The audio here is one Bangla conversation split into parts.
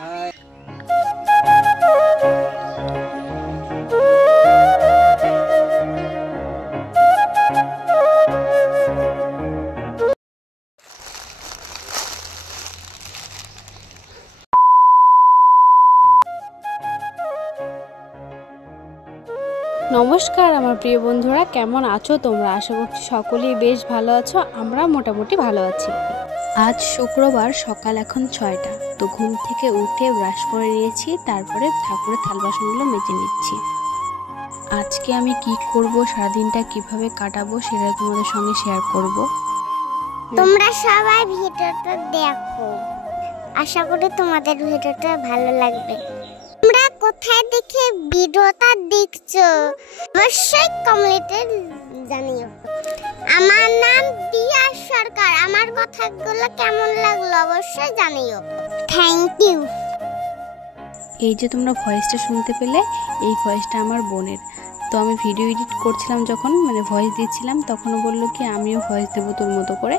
হাই। নমস্কার আমার প্রিয় বন্ধুরা, কেমন আছো তোমরা? আশা করছি সকলেই বেশ ভালো আছো। আমরা মোটামুটি ভালো আছি। আজ শুক্রবার, সকাল এখন 6টা। তো ঘুম থেকে উঠে ব্রাশ করে নিয়েছি, তারপরে ঠাকুরের থাল বাসনগুলো মেজে নিচ্ছি। আজকে আমি কি করব, সারাদিনটা কিভাবে কাটাবো সেটা তোমাদের সঙ্গে শেয়ার করব। তোমরা সবাই ভিডিওটা দেখো, আশা করি তোমাদের ভিডিওটা ভালো লাগবে। তোমরা কোথায় দেখে ভিডিওটা দেখছো অবশ্যই কমেন্টে জানিও। আমার নাম দিয়া সরকার। আমার কথাগুলো কেমন লাগলো অবশ্যই জানিও। Thank you. এই যে তোমরা ভয়েসটা শুনতে পেলে, এই ভয়েসটা আমার বোনের। তো আমি ভিডিও এডিট করছিলাম যখন, মানে ভয়েস দিচ্ছিলাম, তখনও বললো কি আমিও ভয়েস দেবো তোর মতো করে।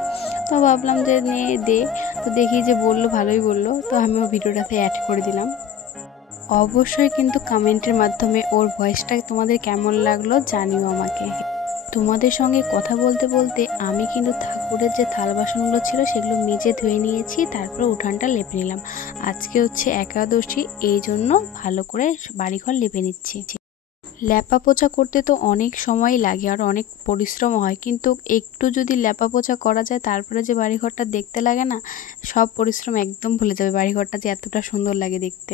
তো ভাবলাম যে নে দে। তো দেখি যে বললো, ভালোই বললো, তো আমিও ভিডিওটাতে অ্যাড করে দিলাম। অবশ্যই কিন্তু কমেন্টের মাধ্যমে ওর ভয়েসটা তোমাদের কেমন লাগলো জানিও আমাকে। তোমাদের সঙ্গে কথা বলতে বলতে আমি কিন্তু ঠাকুরের যে থাল বাসনগুলো ছিল সেগুলো মেজে ধুয়ে নিয়েছি, তারপরে উঠানটা লেপে নিলাম। আজকে হচ্ছে একাদশী, এই জন্য ভালো করে বাড়িঘর লেপে নিচ্ছি। ল্যাপা পোছা করতে তো অনেক সময় লাগে আর অনেক পরিশ্রম হয়, কিন্তু একটু যদি ল্যাপা পোছা করা যায় তারপরে যে বাড়িঘরটা দেখতে লাগে না, সব পরিশ্রম একদম ভুলে যাবে। বাড়িঘরটা যে এতটা সুন্দর লাগে দেখতে।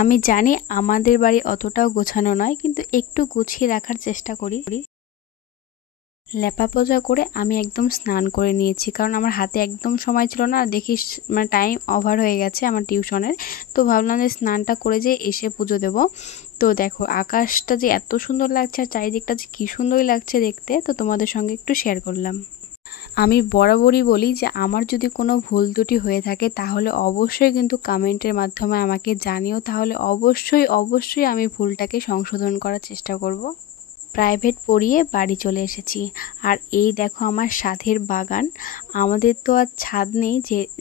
আমি জানি আমাদের বাড়ি অতটাও গোছানো নয়, কিন্তু একটু গুছিয়ে রাখার চেষ্টা করি। লেপা পোজা করে আমি একদম স্নান করে নিয়েছি, কারণ আমার হাতে একদম সময় ছিল না। দেখি মানে টাইম ওভার হয়ে গেছে আমার টিউশনের। তো ভাবলাম যে স্নানটা করে যে এসে পুজো দেব। তো দেখো আকাশটা যে এত সুন্দর লাগছে আর চারিদিকটা যে কী সুন্দরই লাগছে দেখতে, তো তোমাদের সঙ্গে একটু শেয়ার করলাম। আমি বরাবরই বলি যে আমার যদি কোনো ভুল ত্রুটি হয়ে থাকে তাহলে অবশ্যই কিন্তু কমেন্টের মাধ্যমে আমাকে জানিও, তাহলে অবশ্যই আমি ভুলটাকে সংশোধন করার চেষ্টা করব। প্রাইভেট পড়িয়ে বাড়ি চলে এসেছি। আর এই দেখো আমার ছাদের বাগান। আমাদের তো আর ছাদ নেই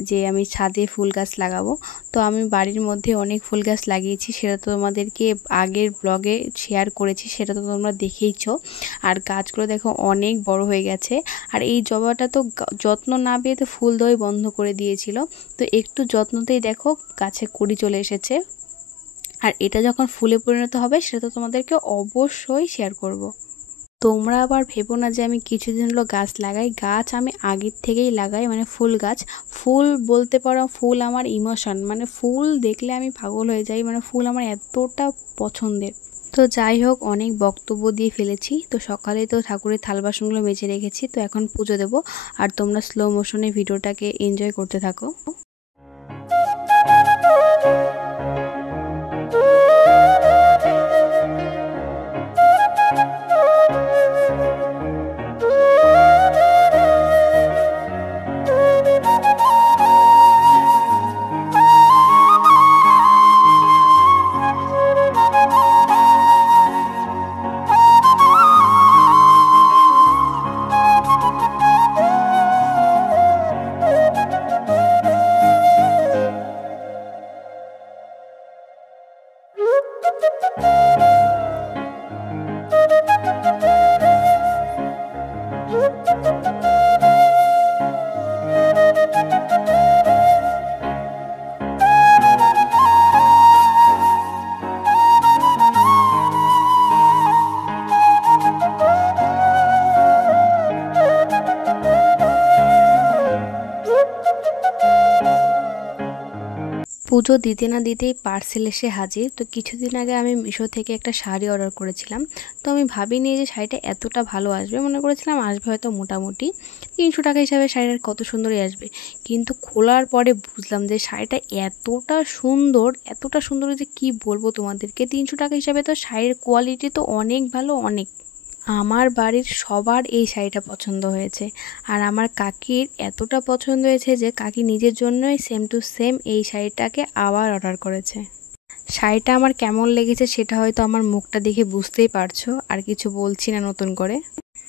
যে আমি ছাদে ফুল গাছ লাগাবো। তো আমি বাড়ির মধ্যে অনেক ফুল গাছ লাগিয়েছি, সেটা তো তোমাদেরকে আগের ব্লগে শেয়ার করেছি, সেটা তো তোমরা দেখেইছো। আর গাছগুলো দেখো অনেক বড় হয়ে গেছে। আর এই জবাটা তো যত্ন না পেয়ে তো ফুল দেওয়াই বন্ধ করে দিয়েছিল। তো একটু যত্নতেই দেখো গাছে কুড়ি চলে এসেছে। আর এটা যখন ফুলে পরিণত হবে সেটা তো তোমাদেরকে অবশ্যই শেয়ার করব। তোমরা আবার ভেবো না যে আমি কিছুদিন হলো গাছ লাগাই। গাছ আমি আগের থেকেই লাগাই, মানে ফুল গাছ। ফুল বলতে পারো, ফুল আমার ইমোশন, মানে ফুল দেখলে আমি পাগল হয়ে যাই, মানে ফুল আমার এতটা পছন্দের। তো যাই হোক, অনেক বক্তব্য দিয়ে ফেলেছি। তো সকালে তো ঠাকুরের থাল বাসনগুলো মেজে রেখেছি, তো এখন পুজো দেবো। আর তোমরা স্লো মোশনে ভিডিওটাকে এনজয় করতে থাকো। পুজো দিতে না দিতেই পার্সেল এসে হাজির। তো কিছুদিন আগে আমি মিশো থেকে একটা শাড়ি অর্ডার করেছিলাম। তো আমি ভাবিনি যে শাড়িটা এতটা ভালো আসবে, মনে করেছিলাম আসবে হয়তো মোটামুটি 300 টাকা হিসাবে শাড়িটা কত সুন্দরই আসবে। কিন্তু খোলার পরে বুঝলাম যে শাড়িটা এতটা সুন্দর যে কি বলবো তোমাদেরকে। 300 টাকা হিসাবে তো শাড়ির কোয়ালিটি তো অনেক ভালো, অনেক। আমার বাড়ির সবার এই শাড়িটা পছন্দ হয়েছে। আর আমার কাকির এতটা পছন্দ হয়েছে যে কাকি নিজের জন্যই সেম টু সেম এই শাড়িটাকে আবার অর্ডার করেছে। শাড়িটা আমার কেমন লেগেছে সেটা হয়তো আমার মুখটা দেখে বুঝতেই পারছো, আর কিছু বলছি না নতুন করে।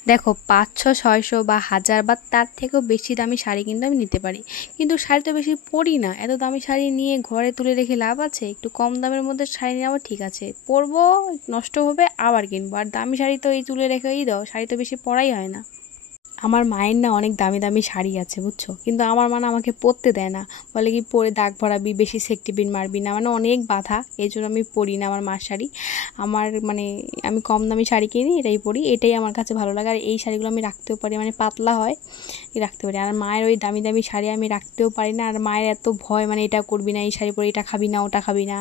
দেখো 500, 600 বা 1000 বা তার থেকেও বেশি দামি শাড়ি কিন্তু আমি নিতে পারি, কিন্তু শাড়ি তো বেশি পরি না। এত দামি শাড়ি নিয়ে ঘরে তুলে রেখে লাভ আছে? একটু কম দামের মধ্যে শাড়ি নেওয়া ঠিক আছে, পরবো, নষ্ট হবে, আবার কিনবো। আর দামি শাড়ি তো এই তুলে রেখেই দাও, শাড়ি তো বেশি পরাই হয় না। আমার মায়ের না অনেক দামি দামি শাড়ি আছে বুঝছো, কিন্তু আমার মা না আমাকে পরতে দেয় না, বলে কি পরে দাগ ভরাবি, বেশি সেকটি বিন মারবি না, মানে অনেক বাধা, এই জন্য আমি পরি না আমার মার শাড়ি। আমার মানে আমি কম দামি শাড়ি কিনি, এটাই পরি, এটাই আমার কাছে ভালো লাগে। আর এই শাড়িগুলো আমি রাখতেও পারি, মানে পাতলা হয়, রাখতে পারি। আর মায়ের ওই দামি দামি শাড়ি আমি রাখতেও পারি না। আর মায়ের এত ভয়, মানে এটা করবি না, এই শাড়ি পরে এটা খাবি না, ওটা খাবি না,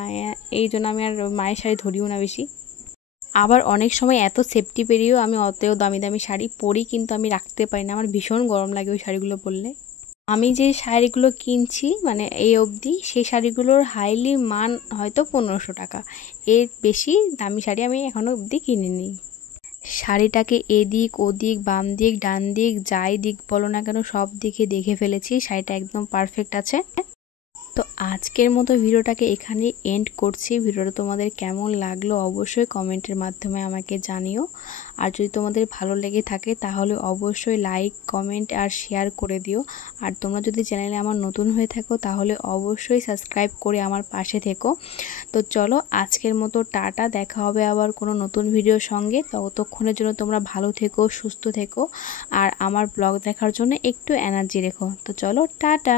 এই জন্য আমি আর মায়ের শাড়ি ধরিও না বেশি। আবার অনেক সময় এত সেফটি পেরিয়েও আমি অতও দামি দামি শাড়ি পরি, কিন্তু আমি রাখতে পারি না, আমার ভীষণ গরম লাগে ওই শাড়িগুলো পরলে। আমি যে শাড়িগুলো কিনছি মানে এই অবধি, সেই শাড়িগুলোর হাইলি মান হয়তো 1500 টাকা, এর বেশি দামি শাড়ি আমি এখনও অবধি কিনিনি। শাড়িটাকে এদিক ওদিক বাম দিক ডান দিক যাই দিক বলো না কেন, সব দিকে দেখে ফেলেছি, শাড়িটা একদম পারফেক্ট আছে। তো আজকের মতো ভিডিওটাকে এখানে এন্ড করছি। ভিডিওটা তোমাদের কেমন লাগলো অবশ্যই কমেন্টের মাধ্যমে আমাকে জানিও। আর যদি তোমাদের ভালো লেগে থাকে তাহলে অবশ্যই লাইক কমেন্ট আর শেয়ার করে দিও। আর তোমরা যদি চ্যানেলে আমার নতুন হয়ে থাকো তাহলে অবশ্যই সাবস্ক্রাইব করে আমার পাশে থেকো। তো চলো আজকের মতো টাটা, দেখা হবে আবার কোনো নতুন ভিডিওর সঙ্গে। ততক্ষণের জন্য তোমরা ভালো থেকো, সুস্থ থেকো, আর আমার ব্লগ দেখার জন্য একটু এনার্জি রেখো। তো চলো টাটা।